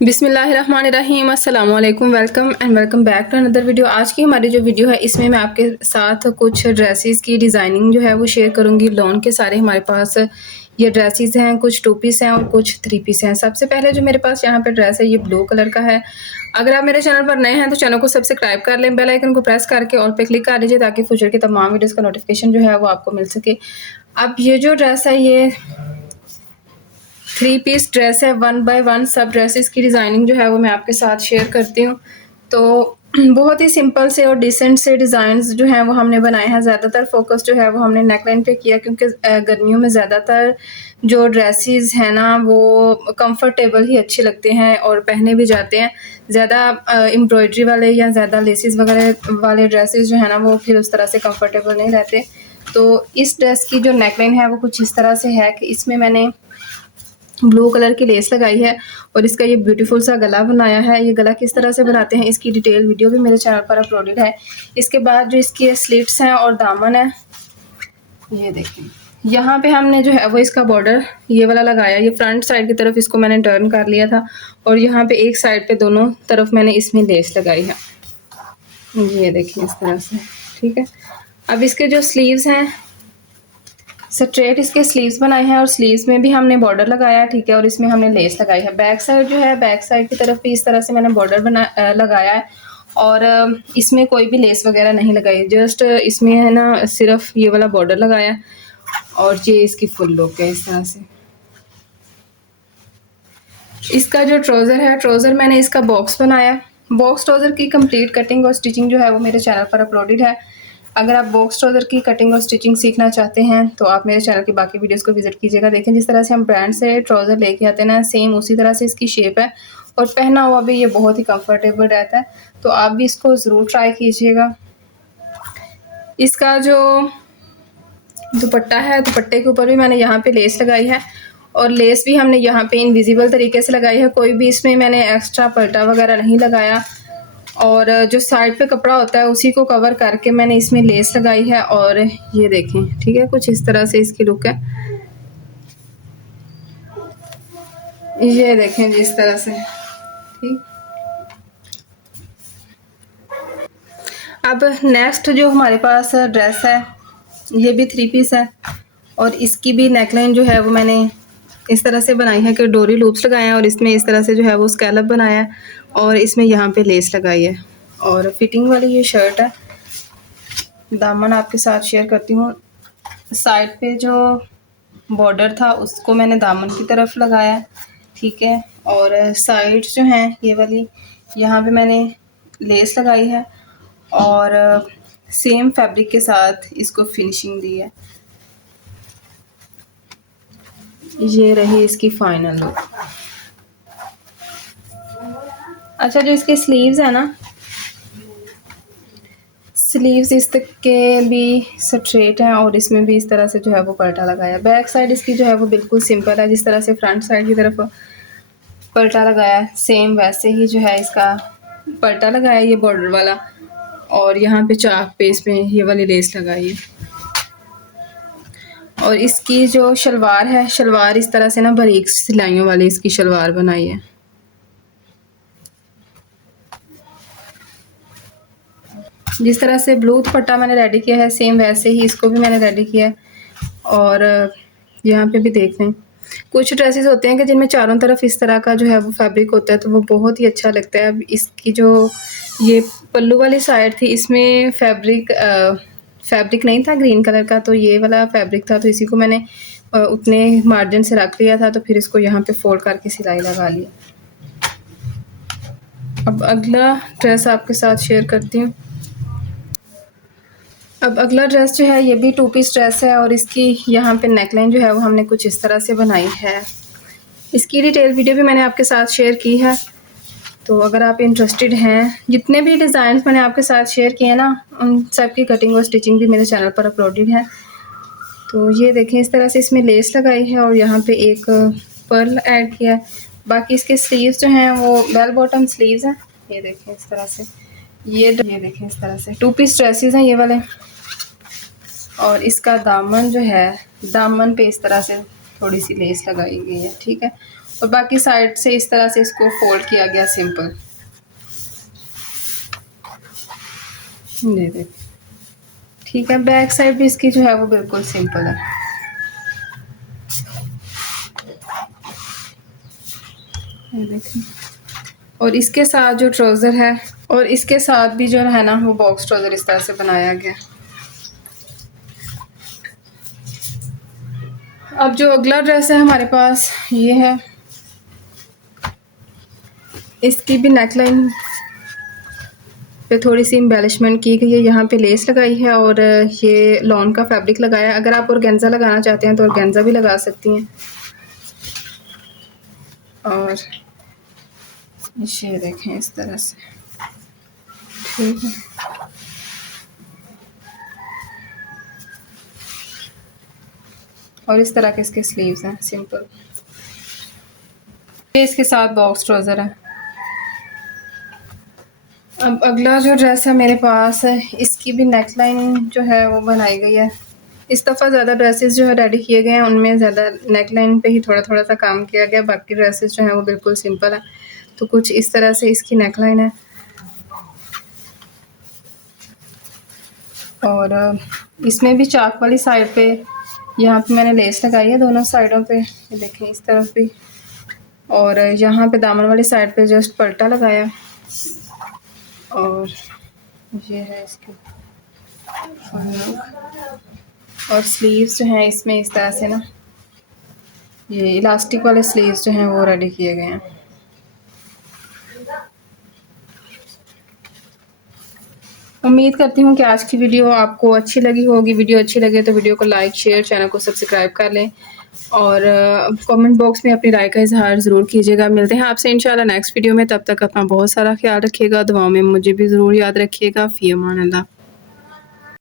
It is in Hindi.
बिस्मिल्लाहिर्रहमानिर्रहीम, अस्सलाम वालेकुम, welcome and welcome back to another video. आज की हमारी जो वीडियो है इसमें मैं आपके साथ कुछ ड्रेसेस की डिज़ाइनिंग जो है वो शेयर करूंगी। लॉन के सारे हमारे पास ये ड्रेसेस हैं, कुछ 2 पीस हैं और कुछ 3 पीस हैं। सबसे पहले जो मेरे पास यहाँ पे ड्रेस है ये ब्लू कलर का है। अगर आप मेरे चैनल पर नए हैं तो चैनल को सब्सक्राइब कर लें, बेल आइकन को प्रेस करके ऑल पे क्लिक कर लीजिए ताकि फ्यूचर की तमाम वीडियोज़ का नोटिफिकेशन जो है वो आपको मिल सके। अब ये जो ड्रेस है ये 3 पीस ड्रेस है। 1 बाय 1 सब ड्रेसेस की डिज़ाइनिंग जो है वो मैं आपके साथ शेयर करती हूँ। तो बहुत ही सिंपल से और डिसेंट से डिज़ाइंस जो हैं वो हमने बनाए हैं। ज़्यादातर फोकस जो है वो हमने नेकलाइन पे किया क्योंकि गर्मियों में ज़्यादातर जो ड्रेसेस हैं ना वो कंफर्टेबल ही अच्छे लगते हैं और पहने भी जाते हैं। ज़्यादा एम्ब्रॉयडरी वाले या ज़्यादा लेसेस वगैरह वाले ड्रेसेस जो है ना वो फिर उस तरह से कंफर्टेबल नहीं रहते। तो इस ड्रेस की जो नेकलाइन है वो कुछ इस तरह से है कि इसमें मैंने ब्लू कलर की लेस लगाई है और इसका ये ब्यूटीफुल सा गला बनाया है। ये गला किस तरह से बनाते हैं इसकी डिटेल वीडियो भी मेरे चैनल पर अपलोडेड है। इसके बाद जो इसकी स्लिट्स हैं और दामन है ये देखें, यहाँ पे हमने जो है वो इसका बॉर्डर ये वाला लगाया। ये फ्रंट साइड की तरफ इसको मैंने टर्न कर लिया था और यहाँ पे एक साइड पे दोनों तरफ मैंने इसमें लेस लगाई है। ये देखिए इस तरह से, ठीक है। अब इसके जो स्लीव्स हैं स्ट्रेट इसके स्लीव्स बनाए हैं और स्लीव्स में भी हमने बॉर्डर लगाया है, ठीक है, और इसमें हमने लेस लगाई है। बैक साइड जो है बैक साइड की तरफ भी इस तरह से मैंने बॉर्डर लगाया है और इसमें कोई भी लेस वगैरह नहीं लगाई, जस्ट इसमें है ना सिर्फ ये वाला बॉर्डर लगाया है और ये इसकी फुल लुक है इस तरह से। इसका जो ट्राउज़र है, ट्राउज़र मैंने इसका बॉक्स बनाया। बॉक्स ट्राउज़र की कंप्लीट कटिंग और स्टिचिंग जो है वो मेरे चैनल पर अपलोडेड है। अगर आप बॉक्स ट्राउज़र की कटिंग और स्टिचिंग सीखना चाहते हैं तो आप मेरे चैनल की बाकी वीडियोस को विजिट कीजिएगा। देखें जिस तरह से हम ब्रांड से ट्राउज़र लेके आते हैं ना, सेम उसी तरह से इसकी शेप है और पहना हुआ भी ये बहुत ही कंफर्टेबल रहता है। तो आप भी इसको ज़रूर ट्राई कीजिएगा। इसका जो दुपट्टा है, दुपट्टे के ऊपर भी मैंने यहाँ पे लेस लगाई है और लेस भी हमने यहाँ पे इनविजिबल तरीके से लगाई है। कोई भी इसमें मैंने एक्स्ट्रा पल्टा वगैरह नहीं लगाया और जो साइड पे कपड़ा होता है उसी को कवर करके मैंने इसमें लेस लगाई है। और ये देखें, ठीक है, कुछ इस तरह से इसकी लुक है। ये देखें जिस तरह से, ठीक। अब नेक्स्ट जो हमारे पास ड्रेस है ये भी 3 पीस है और इसकी भी नेकलाइन जो है वो मैंने इस तरह से बनाई है कि डोरी लूप्स लगाए हैं और इसमें इस तरह से जो है वो स्कैलप बनाया है और इसमें यहाँ पे लेस लगाई है और फिटिंग वाली ये शर्ट है। दामन आपके साथ शेयर करती हूँ। साइड पे जो बॉर्डर था उसको मैंने दामन की तरफ लगाया, ठीक है, और साइड जो हैं ये वाली यहाँ पे मैंने लेस लगाई है और सेम फैब्रिक के साथ इसको फिनिशिंग दी है। ये रही इसकी फाइनल लुक। अच्छा, जो इसके स्लीव्स है ना, स्लीव्स इस तक के भी स्ट्रेट हैं और इसमें भी इस तरह से जो है वो पल्टा लगाया। बैक साइड इसकी जो है वो बिल्कुल सिंपल है, जिस तरह से फ्रंट साइड की तरफ पल्टा लगाया सेम वैसे ही जो है इसका पल्टा लगाया ये बॉर्डर वाला और यहाँ पे चाक पे इसमें ये वाली लेस लगाई है। और इसकी जो शलवार है, शलवार इस तरह से ना बारीक सिलाइयों वाली इसकी शलवार बनाई है। जिस तरह से ब्लू दुपट्टा मैंने रेडी किया है सेम वैसे ही इसको भी मैंने रेडी किया है। और यहाँ पे भी देख लें, कुछ ड्रेसेस होते हैं कि जिनमें चारों तरफ इस तरह का जो है वो फैब्रिक होता है तो वो बहुत ही अच्छा लगता है। अब इसकी जो ये पल्लू वाली साइड थी इसमें फैब्रिक नहीं था ग्रीन कलर का, तो ये वाला फैब्रिक था तो इसी को मैंने उतने मार्जिन से रख लिया था तो फिर इसको यहाँ पे फोल्ड करके सिलाई लगा लिया। अब अगला ड्रेस आपके साथ शेयर करती हूँ। अब अगला ड्रेस जो है ये भी 2 पीस ड्रेस है और इसकी यहाँ पे नेकलाइन जो है वो हमने कुछ इस तरह से बनाई है। इसकी डिटेल वीडियो भी मैंने आपके साथ शेयर की है, तो अगर आप इंटरेस्टेड हैं, जितने भी डिज़ाइन मैंने आपके साथ शेयर किए हैं ना उन सब की कटिंग और स्टिचिंग भी मेरे चैनल पर अपलोडेड है। तो ये देखें इस तरह से इसमें लेस लगाई है और यहाँ पे एक पर्ल ऐड किया है। बाकी इसके स्लीव्स जो हैं वो बेल बॉटम स्लीव्स हैं। ये देखें इस तरह से, ये देखें इस तरह से 2 पीस ड्रेसेस हैं ये वाले। और इसका दामन जो है, दामन पे इस तरह से थोड़ी सी लेस लगाई गई है, ठीक है। और बाकी साइड से इस तरह से इसको फोल्ड किया गया सिंपल। ये देखिए, ठीक है। बैक साइड भी इसकी जो है वो बिल्कुल सिंपल है। ये देखिए, और इसके साथ जो ट्राउज़र है, और इसके साथ भी जो है ना वो बॉक्स ट्राउज़र इस तरह से बनाया गया। अब जो अगला ड्रेस है हमारे पास ये है। इसकी भी नेकलाइन पे थोड़ी सी एम्बेलिशमेंट की गई है, यहाँ पे लेस लगाई है और ये लॉन का फैब्रिक लगाया है। अगर आप ऑर्गेन्जा लगाना चाहते हैं तो ऑर्गेन्जा भी लगा सकती हैं। और ये देखें इस तरह से, ठीक है। और इस तरह के इसके स्लीव्स हैं सिंपल। ये इसके साथ बॉक्स ट्राउज़र है। अब अगला जो ड्रेस है मेरे पास है, इसकी भी नेकलाइन जो है वो बनाई गई है। इस दफ़ा ज़्यादा ड्रेसेस जो है रेडी किए गए हैं, उनमें ज़्यादा नेकलाइन पे ही थोड़ा थोड़ा सा काम किया गया। बाकी ड्रेसेस जो हैं वो बिल्कुल सिंपल है। तो कुछ इस तरह से इसकी नेकलाइन है। और इसमें भी चाक वाली साइड पे यहाँ पे मैंने लेस लगाई है दोनों साइडों पे, ये देखें इस तरफ भी। और यहाँ पे दामन वाली साइड पे जस्ट पल्टा लगाया। और ये है इसकी और स्लीव्स जो हैं इसमें इस तरह से ना, ये इलास्टिक वाले स्लीव्स जो हैं वो रेडी किए गए हैं। उम्मीद करती हूँ कि आज की वीडियो आपको अच्छी लगी होगी। वीडियो अच्छी लगे तो वीडियो को लाइक, शेयर, चैनल को सब्सक्राइब कर लें और कमेंट बॉक्स में अपनी राय का इजहार ज़रूर कीजिएगा। मिलते हैं आपसे इंशाल्लाह नेक्स्ट वीडियो में। तब तक अपना बहुत सारा ख्याल रखिएगा, दुआओं में मुझे भी ज़रूर याद रखिएगा। फ़ी अमान अल्लाह।